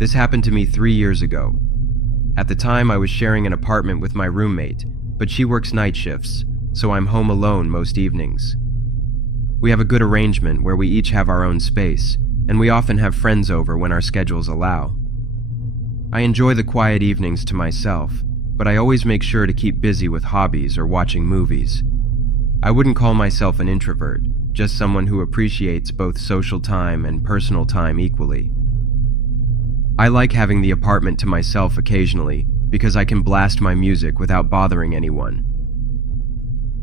This happened to me 3 years ago. At the time, I was sharing an apartment with my roommate, but she works night shifts, so I'm home alone most evenings. We have a good arrangement where we each have our own space, and we often have friends over when our schedules allow. I enjoy the quiet evenings to myself, but I always make sure to keep busy with hobbies or watching movies. I wouldn't call myself an introvert, just someone who appreciates both social time and personal time equally. I like having the apartment to myself occasionally because I can blast my music without bothering anyone.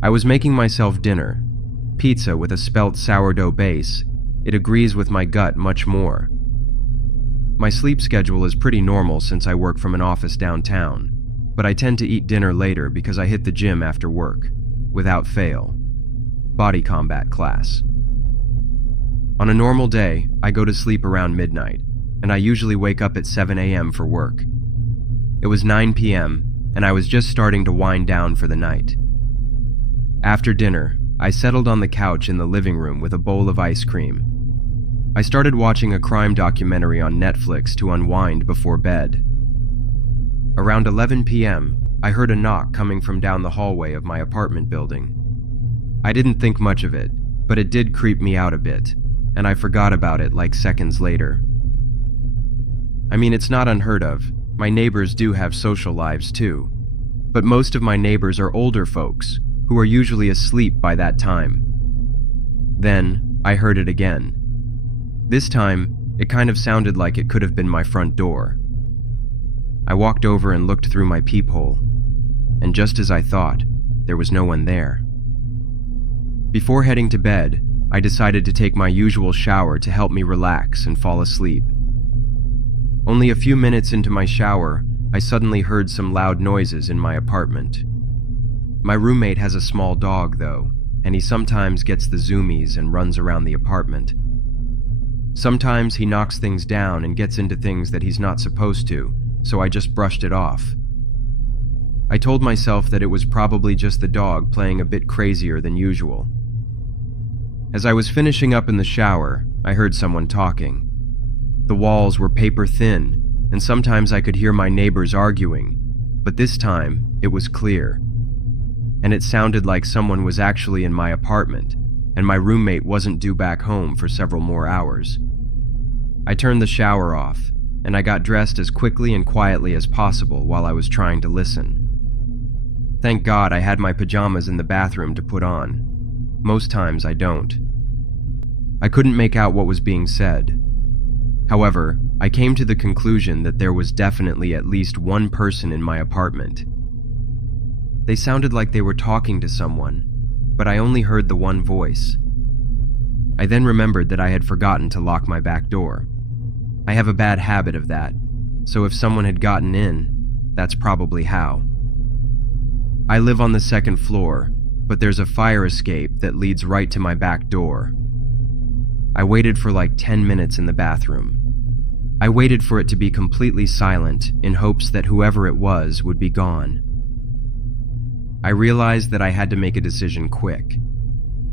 I was making myself dinner, pizza with a spelt sourdough base. It agrees with my gut much more. My sleep schedule is pretty normal since I work from an office downtown, but I tend to eat dinner later because I hit the gym after work, without fail. Body combat class. On a normal day, I go to sleep around midnight, and I usually wake up at 7 a.m. for work. It was 9 p.m., and I was just starting to wind down for the night. After dinner, I settled on the couch in the living room with a bowl of ice cream. I started watching a crime documentary on Netflix to unwind before bed. Around 11 p.m., I heard a knock coming from down the hallway of my apartment building. I didn't think much of it, but it did creep me out a bit, and I forgot about it like seconds later. I mean, it's not unheard of. My neighbors do have social lives too, but most of my neighbors are older folks who are usually asleep by that time. Then, I heard it again. This time, it kind of sounded like it could have been my front door. I walked over and looked through my peephole, and just as I thought, there was no one there. Before heading to bed, I decided to take my usual shower to help me relax and fall asleep. Only a few minutes into my shower, I suddenly heard some loud noises in my apartment. My roommate has a small dog, though, and he sometimes gets the zoomies and runs around the apartment. Sometimes he knocks things down and gets into things that he's not supposed to, so I just brushed it off. I told myself that it was probably just the dog playing a bit crazier than usual. As I was finishing up in the shower, I heard someone talking. The walls were paper thin, and sometimes I could hear my neighbors arguing, but this time it was clear. And it sounded like someone was actually in my apartment, and my roommate wasn't due back home for several more hours. I turned the shower off, and I got dressed as quickly and quietly as possible while I was trying to listen. Thank God I had my pajamas in the bathroom to put on. Most times I don't. I couldn't make out what was being said. However, I came to the conclusion that there was definitely at least one person in my apartment. They sounded like they were talking to someone, but I only heard the one voice. I then remembered that I had forgotten to lock my back door. I have a bad habit of that, so if someone had gotten in, that's probably how. I live on the second floor, but there's a fire escape that leads right to my back door. I waited for like 10 minutes in the bathroom. I waited for it to be completely silent in hopes that whoever it was would be gone. I realized that I had to make a decision quick.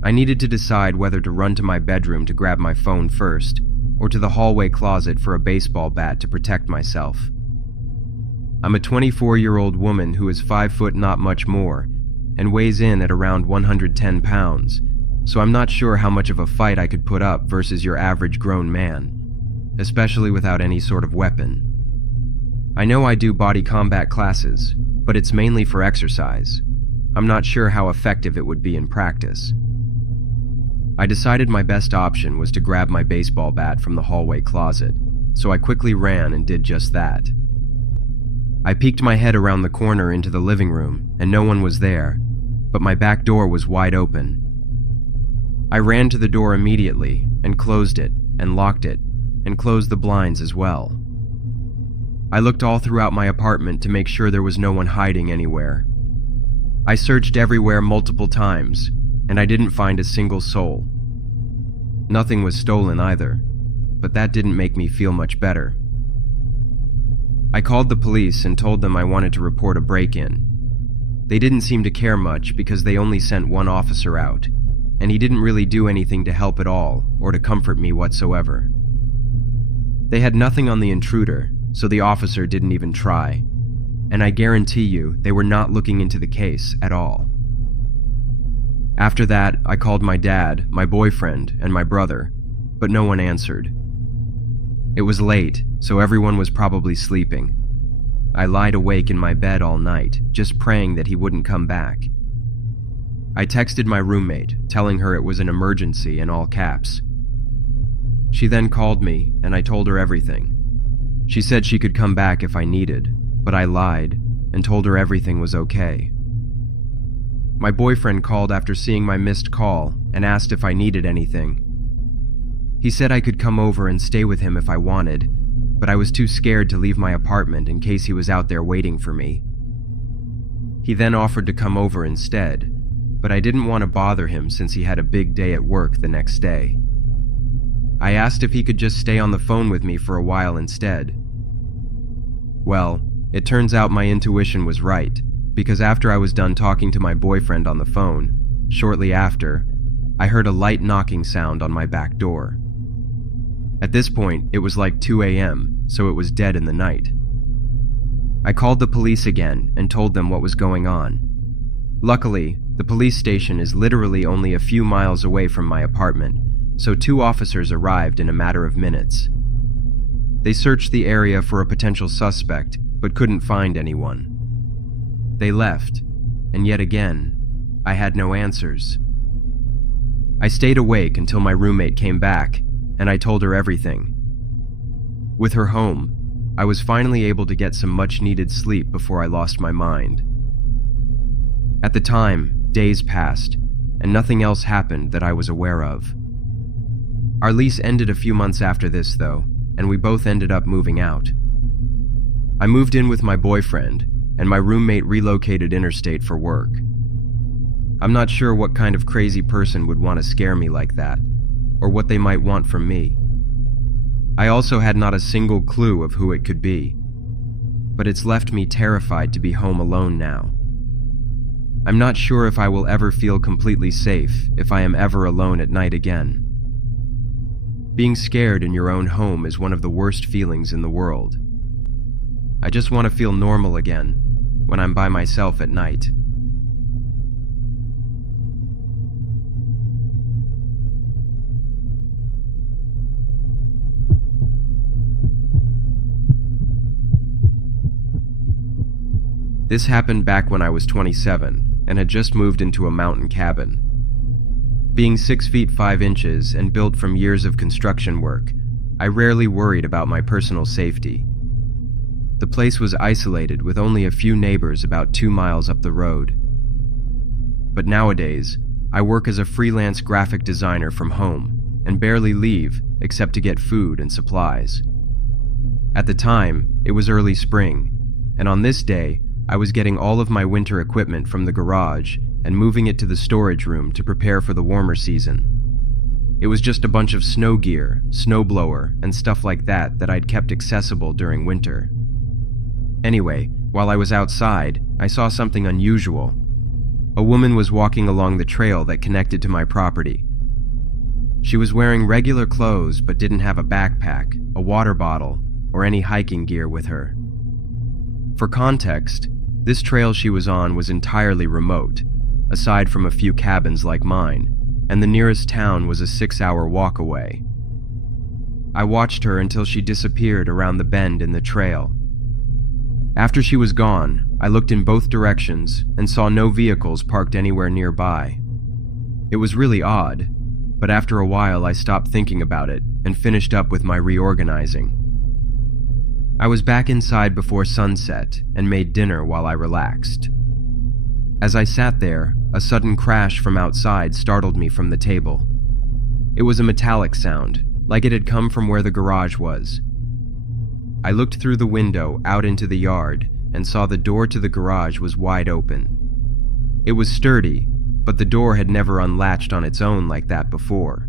I needed to decide whether to run to my bedroom to grab my phone first, or to the hallway closet for a baseball bat to protect myself. I'm a 24-year-old woman who is 5 foot not much more, and weighs in at around 110 pounds, so I'm not sure how much of a fight I could put up versus your average grown man, especially without any sort of weapon. I know I do body combat classes, but it's mainly for exercise. I'm not sure how effective it would be in practice. I decided my best option was to grab my baseball bat from the hallway closet, so I quickly ran and did just that. I peeked my head around the corner into the living room, and no one was there, but my back door was wide open. I ran to the door immediately and closed it and locked it and closed the blinds as well. I looked all throughout my apartment to make sure there was no one hiding anywhere. I searched everywhere multiple times, and I didn't find a single soul. Nothing was stolen either, but that didn't make me feel much better. I called the police and told them I wanted to report a break-in. They didn't seem to care much because they only sent one officer out, and he didn't really do anything to help at all or to comfort me whatsoever. They had nothing on the intruder, so the officer didn't even try. And I guarantee you, they were not looking into the case at all. After that, I called my dad, my boyfriend, and my brother, but no one answered. It was late, so everyone was probably sleeping. I lied awake in my bed all night, just praying that he wouldn't come back. I texted my roommate, telling her it was an emergency in all caps. She then called me, and I told her everything. She said she could come back if I needed, but I lied and told her everything was okay. My boyfriend called after seeing my missed call and asked if I needed anything. He said I could come over and stay with him if I wanted, but I was too scared to leave my apartment in case he was out there waiting for me. He then offered to come over instead, but I didn't want to bother him since he had a big day at work the next day. I asked if he could just stay on the phone with me for a while instead. Well, it turns out my intuition was right, because after I was done talking to my boyfriend on the phone, shortly after, I heard a light knocking sound on my back door. At this point, it was like 2 a.m., so it was dead in the night. I called the police again and told them what was going on. Luckily, the police station is literally only a few miles away from my apartment, so 2 officers arrived in a matter of minutes. They searched the area for a potential suspect, but couldn't find anyone. They left, and yet again, I had no answers. I stayed awake until my roommate came back, and I told her everything. With her home, I was finally able to get some much-needed sleep before I lost my mind. At the time, days passed, and nothing else happened that I was aware of. Our lease ended a few months after this, though, and we both ended up moving out. I moved in with my boyfriend, and my roommate relocated interstate for work. I'm not sure what kind of crazy person would want to scare me like that, or what they might want from me. I also had not a single clue of who it could be, but it's left me terrified to be home alone now. I'm not sure if I will ever feel completely safe if I am ever alone at night again. Being scared in your own home is one of the worst feelings in the world. I just want to feel normal again when I'm by myself at night. This happened back when I was 27 and had just moved into a mountain cabin. Being 6 feet 5 inches and built from years of construction work, I rarely worried about my personal safety. The place was isolated with only a few neighbors about 2 miles up the road. But nowadays, I work as a freelance graphic designer from home and barely leave except to get food and supplies. At the time, it was early spring, and on this day, I was getting all of my winter equipment from the garage and moving it to the storage room to prepare for the warmer season. It was just a bunch of snow gear, snowblower, and stuff like that I'd kept accessible during winter. Anyway, while I was outside, I saw something unusual. A woman was walking along the trail that connected to my property. She was wearing regular clothes but didn't have a backpack, a water bottle, or any hiking gear with her. For context, this trail she was on was entirely remote, aside from a few cabins like mine, and the nearest town was a 6-hour walk away. I watched her until she disappeared around the bend in the trail. After she was gone, I looked in both directions and saw no vehicles parked anywhere nearby. It was really odd, but after a while I stopped thinking about it and finished up with my reorganizing. I was back inside before sunset and made dinner while I relaxed. As I sat there, a sudden crash from outside startled me from the table. It was a metallic sound, like it had come from where the garage was. I looked through the window out into the yard and saw the door to the garage was wide open. It was sturdy, but the door had never unlatched on its own like that before.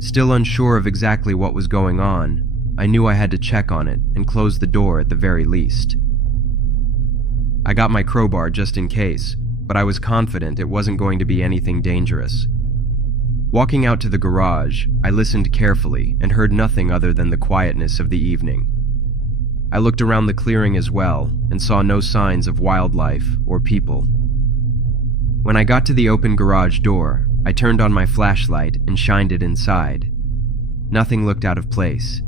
Still unsure of exactly what was going on, I knew I had to check on it and close the door at the very least. I got my crowbar just in case, but I was confident it wasn't going to be anything dangerous. Walking out to the garage, I listened carefully and heard nothing other than the quietness of the evening. I looked around the clearing as well and saw no signs of wildlife or people. When I got to the open garage door, I turned on my flashlight and shined it inside. Nothing looked out of place.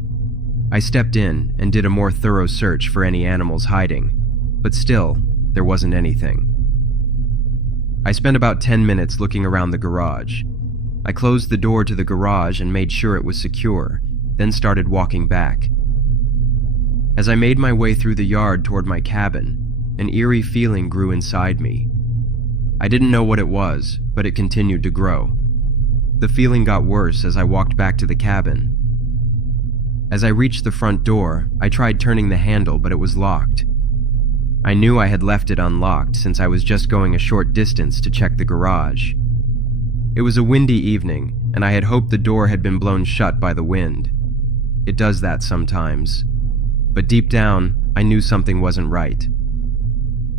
I stepped in and did a more thorough search for any animals hiding, but still, there wasn't anything. I spent about 10 minutes looking around the garage. I closed the door to the garage and made sure it was secure, then started walking back. As I made my way through the yard toward my cabin, an eerie feeling grew inside me. I didn't know what it was, but it continued to grow. The feeling got worse as I walked back to the cabin. As I reached the front door, I tried turning the handle, but it was locked. I knew I had left it unlocked since I was just going a short distance to check the garage. It was a windy evening, and I had hoped the door had been blown shut by the wind. It does that sometimes. But deep down, I knew something wasn't right.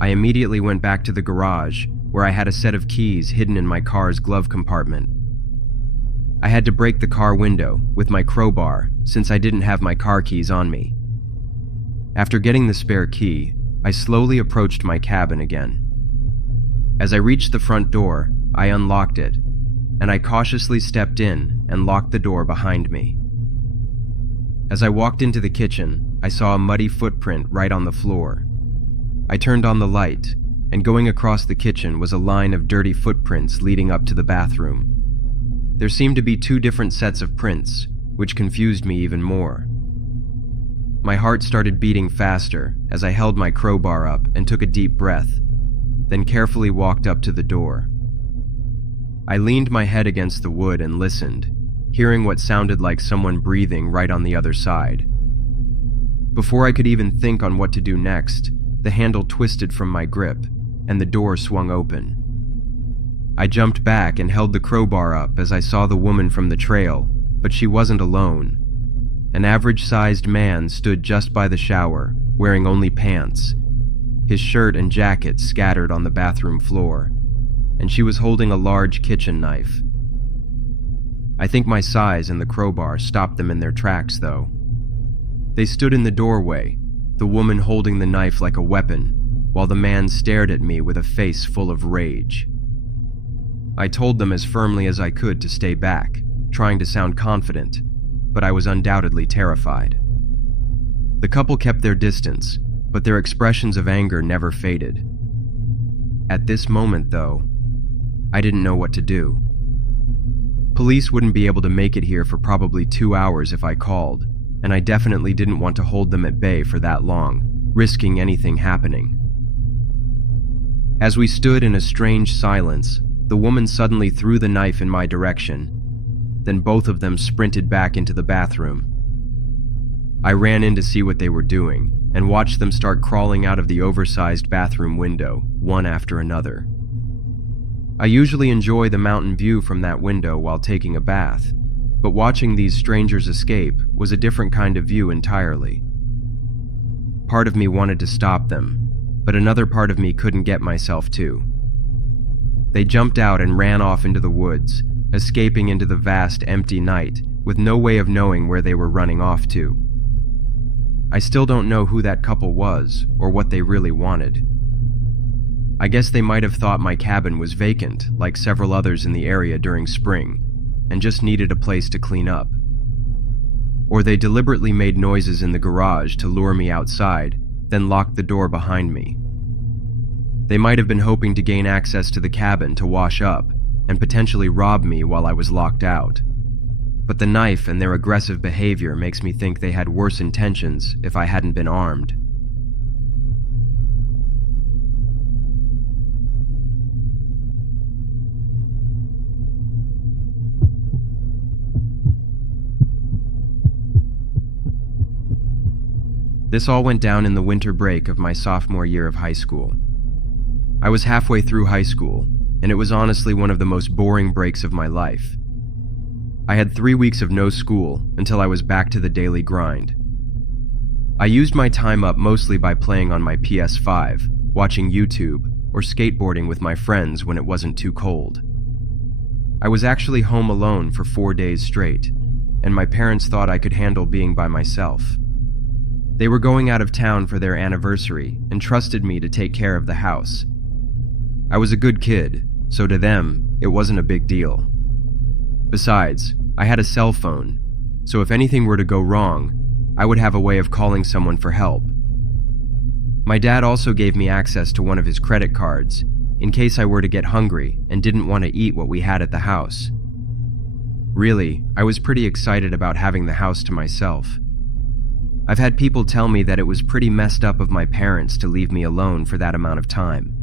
I immediately went back to the garage, where I had a set of keys hidden in my car's glove compartment. I had to break the car window with my crowbar since I didn't have my car keys on me. After getting the spare key, I slowly approached my cabin again. As I reached the front door, I unlocked it, and I cautiously stepped in and locked the door behind me. As I walked into the kitchen, I saw a muddy footprint right on the floor. I turned on the light, and going across the kitchen was a line of dirty footprints leading up to the bathroom. There seemed to be 2 different sets of prints, which confused me even more. My heart started beating faster as I held my crowbar up and took a deep breath, then carefully walked up to the door. I leaned my head against the wood and listened, hearing what sounded like someone breathing right on the other side. Before I could even think on what to do next, the handle twisted from my grip, and the door swung open. I jumped back and held the crowbar up as I saw the woman from the trail, but she wasn't alone. An average-sized man stood just by the shower, wearing only pants, his shirt and jacket scattered on the bathroom floor, and she was holding a large kitchen knife. I think my size and the crowbar stopped them in their tracks, though. They stood in the doorway, the woman holding the knife like a weapon, while the man stared at me with a face full of rage. I told them as firmly as I could to stay back, trying to sound confident, but I was undoubtedly terrified. The couple kept their distance, but their expressions of anger never faded. At this moment, though, I didn't know what to do. Police wouldn't be able to make it here for probably 2 hours if I called, and I definitely didn't want to hold them at bay for that long, risking anything happening. As we stood in a strange silence, the woman suddenly threw the knife in my direction. Then both of them sprinted back into the bathroom. I ran in to see what they were doing, and watched them start crawling out of the oversized bathroom window, one after another. I usually enjoy the mountain view from that window while taking a bath, but watching these strangers escape was a different kind of view entirely. Part of me wanted to stop them, but another part of me couldn't get myself to. They jumped out and ran off into the woods, escaping into the vast, empty night, with no way of knowing where they were running off to. I still don't know who that couple was, or what they really wanted. I guess they might have thought my cabin was vacant, like several others in the area during spring, and just needed a place to clean up. Or they deliberately made noises in the garage to lure me outside, then locked the door behind me. They might have been hoping to gain access to the cabin to wash up, and potentially rob me while I was locked out. But the knife and their aggressive behavior makes me think they had worse intentions if I hadn't been armed. This all went down in the winter break of my sophomore year of high school. I was halfway through high school, and it was honestly one of the most boring breaks of my life. I had 3 weeks of no school until I was back to the daily grind. I used my time up mostly by playing on my PS5, watching YouTube, or skateboarding with my friends when it wasn't too cold. I was actually home alone for 4 days straight, and my parents thought I could handle being by myself. They were going out of town for their anniversary and trusted me to take care of the house. I was a good kid, so to them, it wasn't a big deal. Besides, I had a cell phone, so if anything were to go wrong, I would have a way of calling someone for help. My dad also gave me access to one of his credit cards, in case I were to get hungry and didn't want to eat what we had at the house. Really, I was pretty excited about having the house to myself. I've had people tell me that it was pretty messed up of my parents to leave me alone for that amount of time,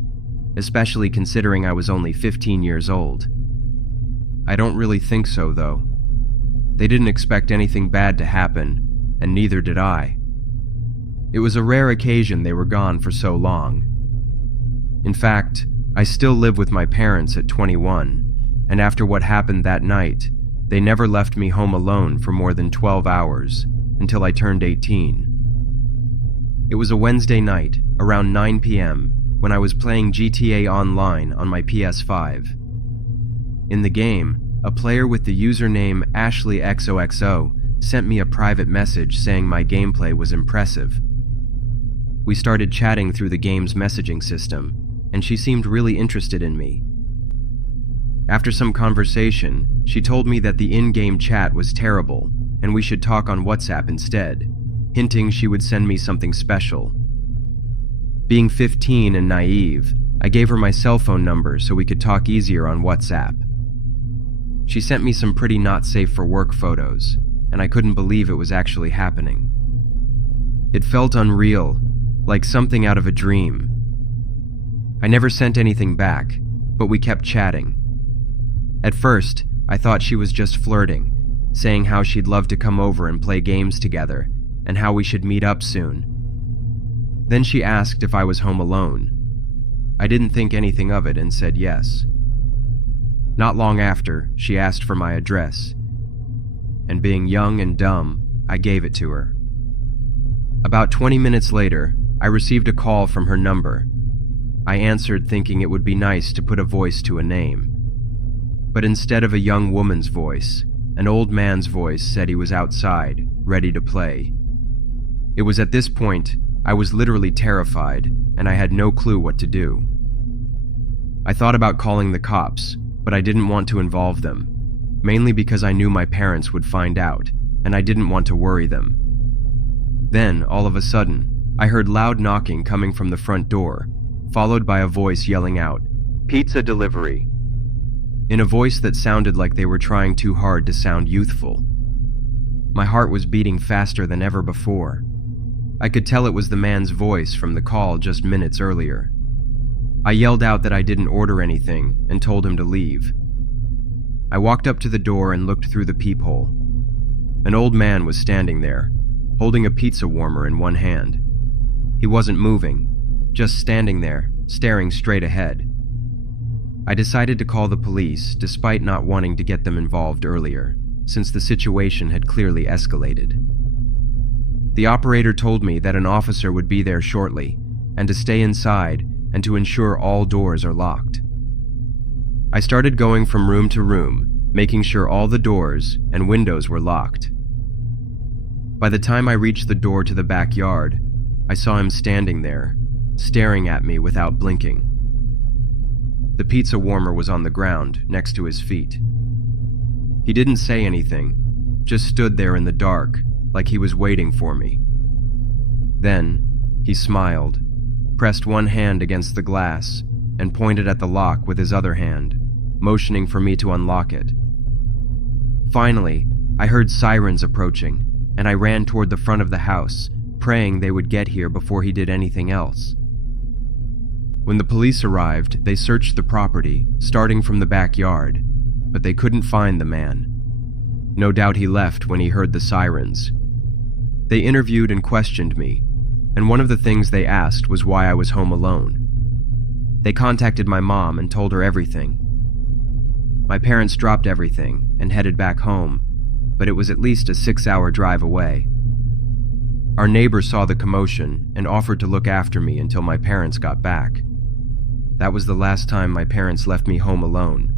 especially considering I was only 15 years old. I don't really think so, though. They didn't expect anything bad to happen, and neither did I. It was a rare occasion they were gone for so long. In fact, I still live with my parents at 21, and after what happened that night, they never left me home alone for more than 12 hours until I turned 18. It was a Wednesday night, around 9 p.m., when I was playing GTA Online on my PS5. In the game, a player with the username AshleyXOXO sent me a private message saying my gameplay was impressive. We started chatting through the game's messaging system, and she seemed really interested in me. After some conversation, she told me that the in-game chat was terrible, and we should talk on WhatsApp instead, hinting she would send me something special. Being 15 and naive, I gave her my cell phone number so we could talk easier on WhatsApp. She sent me some pretty not safe for work photos, and I couldn't believe it was actually happening. It felt unreal, like something out of a dream. I never sent anything back, but we kept chatting. At first, I thought she was just flirting, saying how she'd love to come over and play games together, and how we should meet up soon. Then she asked if I was home alone. I didn't think anything of it and said yes. Not long after, she asked for my address, and being young and dumb, I gave it to her. About 20 minutes later, I received a call from her number. I answered thinking it would be nice to put a voice to a name. But instead of a young woman's voice, an old man's voice said he was outside, ready to play. It was at this point I was literally terrified, and I had no clue what to do. I thought about calling the cops, but I didn't want to involve them, mainly because I knew my parents would find out, and I didn't want to worry them. Then, all of a sudden, I heard loud knocking coming from the front door, followed by a voice yelling out, "Pizza delivery," in a voice that sounded like they were trying too hard to sound youthful. My heart was beating faster than ever before. I could tell it was the man's voice from the call just minutes earlier. I yelled out that I didn't order anything and told him to leave. I walked up to the door and looked through the peephole. An old man was standing there, holding a pizza warmer in one hand. He wasn't moving, just standing there, staring straight ahead. I decided to call the police despite not wanting to get them involved earlier, since the situation had clearly escalated. The operator told me that an officer would be there shortly, and to stay inside and to ensure all doors are locked. I started going from room to room, making sure all the doors and windows were locked. By the time I reached the door to the backyard, I saw him standing there, staring at me without blinking. The pizza warmer was on the ground next to his feet. He didn't say anything, just stood there in the dark, like he was waiting for me. Then, he smiled, pressed one hand against the glass, and pointed at the lock with his other hand, motioning for me to unlock it. Finally, I heard sirens approaching, and I ran toward the front of the house, praying they would get here before he did anything else. When the police arrived, they searched the property, starting from the backyard, but they couldn't find the man. No doubt he left when he heard the sirens. They interviewed and questioned me, and one of the things they asked was why I was home alone. They contacted my mom and told her everything. My parents dropped everything and headed back home, but it was at least a 6-hour drive away. Our neighbor saw the commotion and offered to look after me until my parents got back. That was the last time my parents left me home alone,